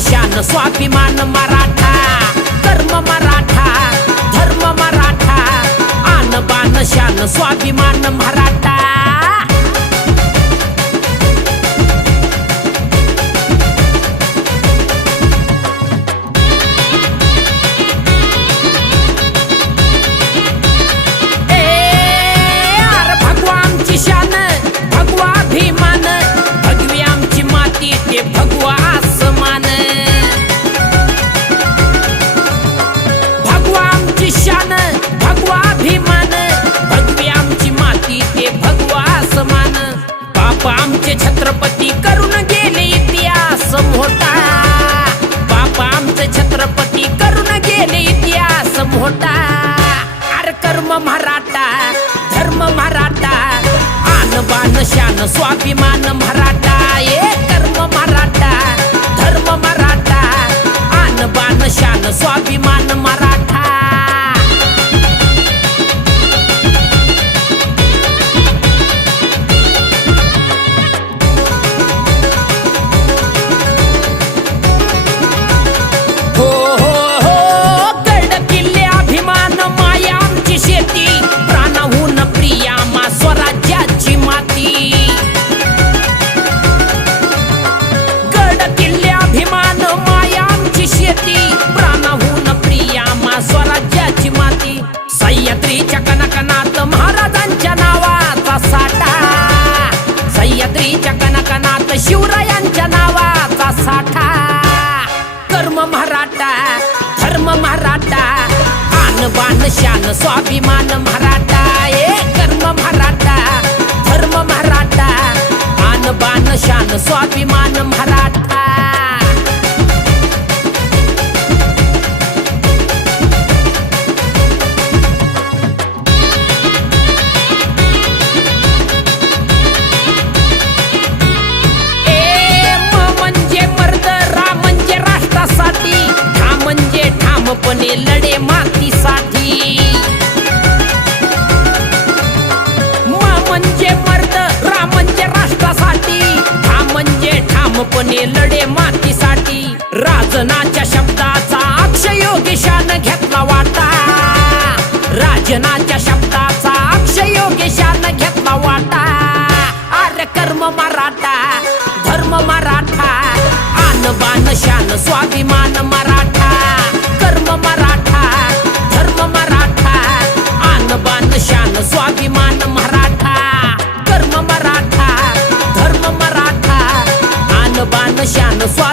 शान स्वाभिमान मराठा बाप आमचे छत्रपती करून गेले इतिहास मोठा. बाप आमचे छत्रपती करून गेले इतिहास मोठा. आर कर्म मराठा धर्म मराठा आन बान शान स्वाभिमान मराठा. शिवरायांच्या नावाचा साठा. कर्म मराठा धर्म मराठा आन बान शान स्वाभिमान मराठा. ए कर्म मराठा धर्म मराठा आन बान शान स्वाभिमान मराठा. ನಿಲ್ಲಡೆ fly.